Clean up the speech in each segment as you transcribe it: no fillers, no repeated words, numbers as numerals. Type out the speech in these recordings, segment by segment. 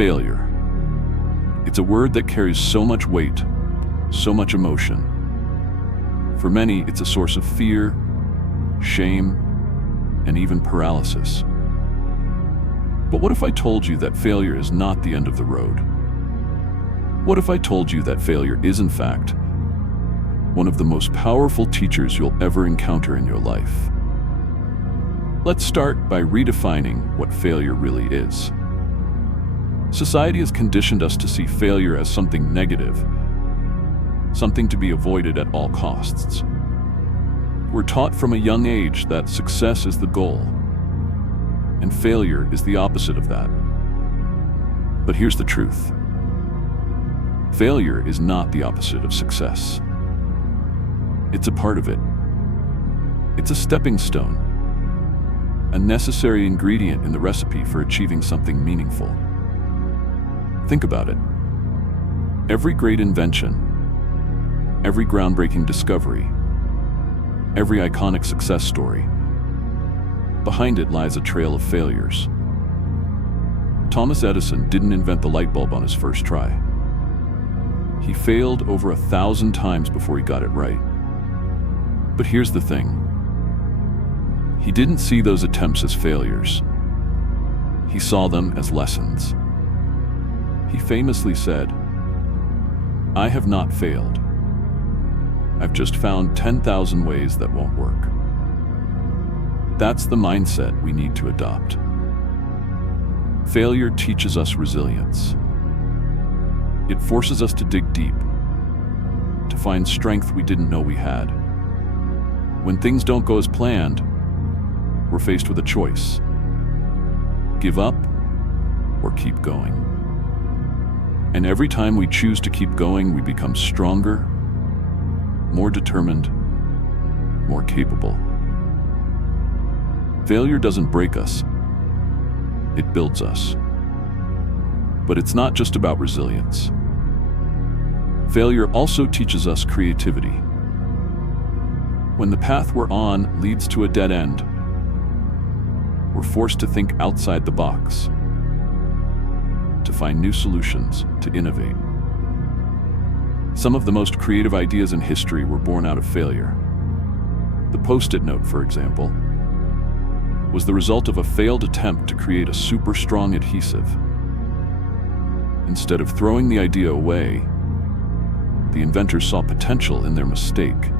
failure. It's a word that carries so much weight, so much emotion. For many, it's a source of fear, shame, and even paralysis. But what if I told you that failure is not the end of the road? What if I told you that failure is, in fact, one of the most powerful teachers you'll ever encounter in your life? Let's start by redefining what failure really is. Society has conditioned us to see failure as something negative, something to be avoided at all costs. We're taught from a young age that success is the goal, and failure is the opposite of that. But here's the truth. Failure is not the opposite of success. It's a part of it. It's a stepping stone, a necessary ingredient in the recipe for achieving something meaningful. Think about it. Every great invention, every groundbreaking discovery, every iconic success story, behind it lies a trail of failures. Thomas Edison didn't invent the light bulb on his first try. He failed over 1,000 times before he got it right. But here's the thing. He didn't see those attempts as failures. He saw them as lessons. He famously said, "I have not failed. I've just found 10,000 ways that won't work." That's the mindset we need to adopt. Failure teaches us resilience. It forces us to dig deep, to find strength we didn't know we had. When things don't go as planned, we're faced with a choice. Give up or keep going. And every time we choose to keep going, we become stronger, more determined, more capable. Failure doesn't break us, it builds us. But it's not just about resilience. Failure also teaches us creativity. When the path we're on leads to a dead end, we're forced to think outside the box, to find new solutions, to innovate. Some of the most creative ideas in history were born out of failure. The Post-it note, for example, was the result of a failed attempt to create a super strong adhesive. Instead of throwing the idea away, the inventors saw potential in their mistake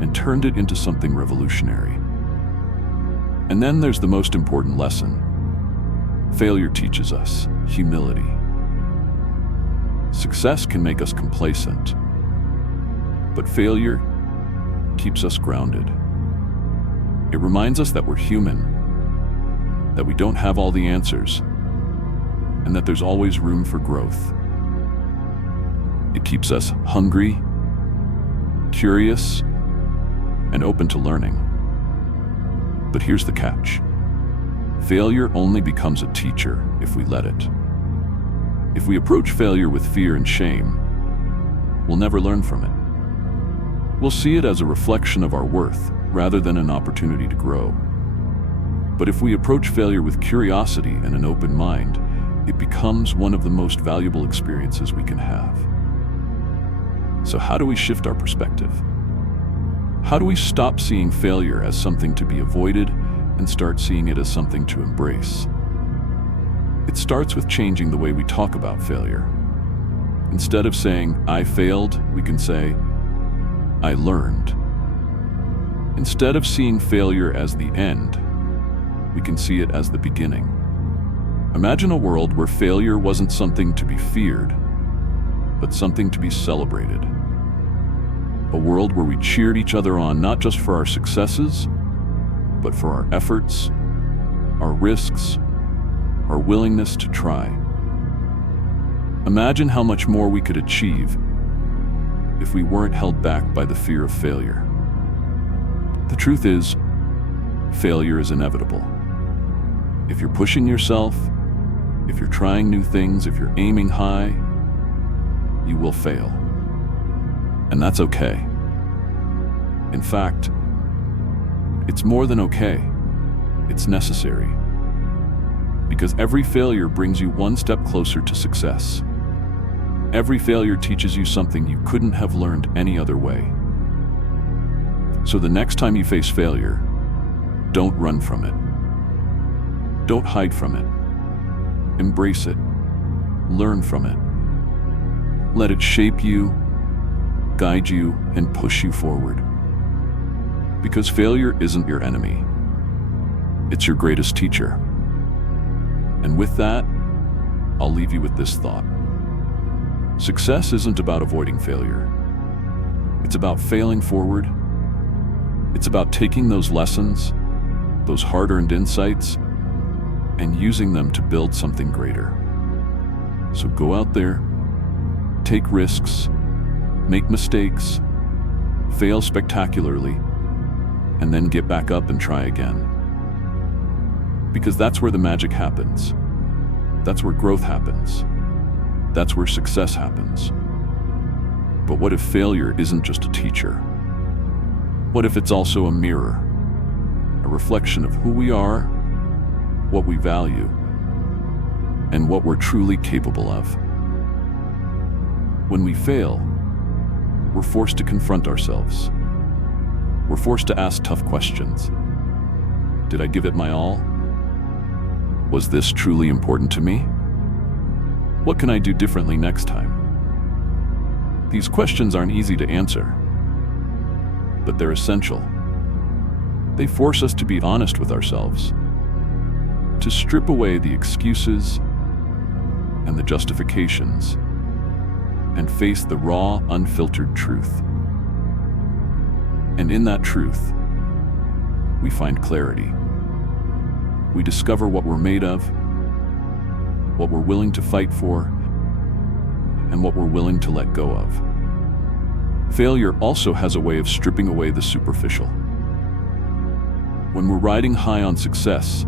and turned it into something revolutionary. And then there's the most important lesson. Failure teaches us humility. Success can make us complacent, but failure keeps us grounded. It reminds us that we're human, that we don't have all the answers, and that there's always room for growth. It keeps us hungry, curious, and open to learning. But here's the catch. Failure only becomes a teacher if we let it. If we approach failure with fear and shame, we'll never learn from it. We'll see it as a reflection of our worth rather than an opportunity to grow. But if we approach failure with curiosity and an open mind, it becomes one of the most valuable experiences we can have. So how do we shift our perspective? How do we stop seeing failure as something to be avoided and start seeing it as something to embrace? It starts with changing the way we talk about failure. Instead of saying, "I failed," we can say, "I learned." Instead of seeing failure as the end, we can see it as the beginning. Imagine a world where failure wasn't something to be feared, but something to be celebrated. A world where we cheered each other on not just for our successes, but for our efforts, our risks, our willingness to try. Imagine how much more we could achieve if we weren't held back by the fear of failure. The truth is, failure is inevitable. If you're pushing yourself, if you're trying new things, if you're aiming high, you will fail. And that's okay. In fact, it's more than okay. It's necessary. Because every failure brings you one step closer to success. Every failure teaches you something you couldn't have learned any other way. So the next time you face failure, don't run from it. Don't hide from it. Embrace it. Learn from it. Let it shape you, guide you, and push you forward. Because failure isn't your enemy. It's your greatest teacher. And with that, I'll leave you with this thought. Success isn't about avoiding failure. It's about failing forward. It's about taking those lessons, those hard-earned insights, and using them to build something greater. So go out there, take risks, make mistakes, fail spectacularly, and then get back up and try again. Because that's where the magic happens. That's where growth happens. That's where success happens. But what if failure isn't just a teacher? What if it's also a mirror, a reflection of who we are, what we value, and what we're truly capable of? When we fail, we're forced to confront ourselves. We're forced to ask tough questions. Did I give it my all? Was this truly important to me? What can I do differently next time? These questions aren't easy to answer, but they're essential. They force us to be honest with ourselves, to strip away the excuses and the justifications, and face the raw, unfiltered truth. And in that truth, we find clarity. We discover what we're made of, what we're willing to fight for, and what we're willing to let go of. Failure also has a way of stripping away the superficial. When we're riding high on success,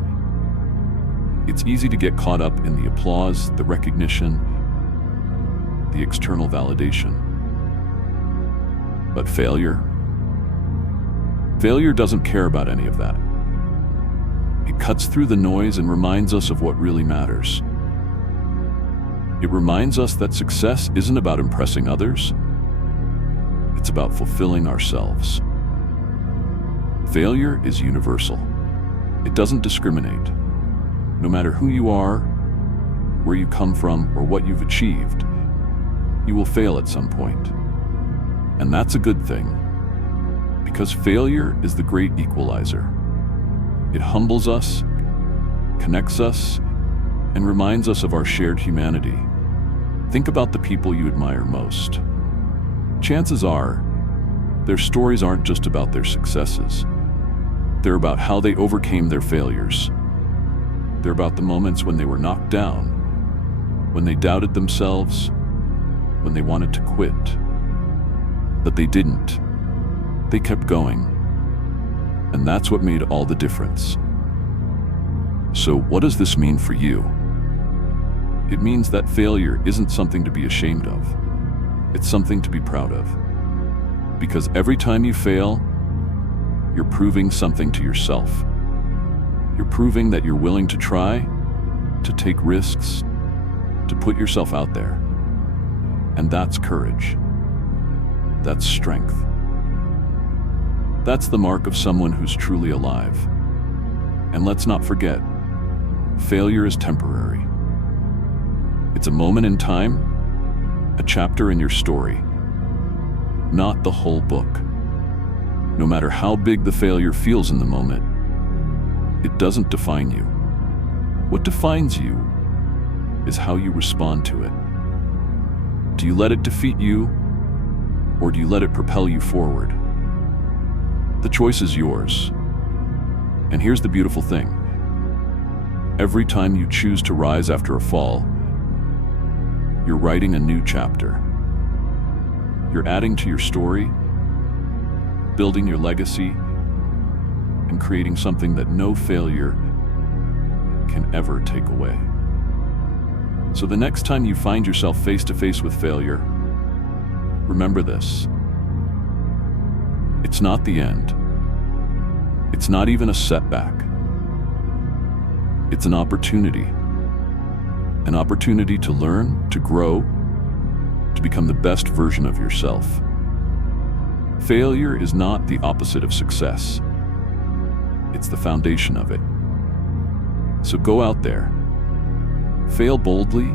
it's easy to get caught up in the applause, the recognition, the external validation. But failure doesn't care about any of that. It cuts through the noise and reminds us of what really matters. It reminds us that success isn't about impressing others. It's about fulfilling ourselves. Failure is universal. It doesn't discriminate. No matter who you are, where you come from, or what you've achieved, you will fail at some point. And that's a good thing, because failure is the great equalizer. It humbles us, connects us, and reminds us of our shared humanity. Think about the people you admire most. Chances are, their stories aren't just about their successes. They're about how they overcame their failures. They're about the moments when they were knocked down, when they doubted themselves, when they wanted to quit. But they didn't. They kept going. And that's what made all the difference. So what does this mean for you? It means that failure isn't something to be ashamed of. It's something to be proud of. Because every time you fail, you're proving something to yourself. You're proving that you're willing to try, to take risks, to put yourself out there. And that's courage. That's strength. That's the mark of someone who's truly alive. And let's not forget, failure is temporary. It's a moment in time, a chapter in your story, not the whole book. No matter how big the failure feels in the moment, it doesn't define you. What defines you is how you respond to it. Do you let it defeat you, or do you let it propel you forward? The choice is yours. And here's the beautiful thing. Every time you choose to rise after a fall, you're writing a new chapter. You're adding to your story, building your legacy, and creating something that no failure can ever take away. So the next time you find yourself face to face with failure, remember this. It's not the end. It's not even a setback. It's an opportunity to learn, to grow, to become the best version of yourself. Failure is not the opposite of success. It's the foundation of it. So go out there, fail boldly,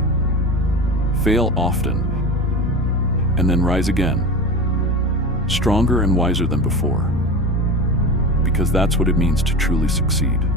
fail often, and then rise again, stronger and wiser than before, because that's what it means to truly succeed.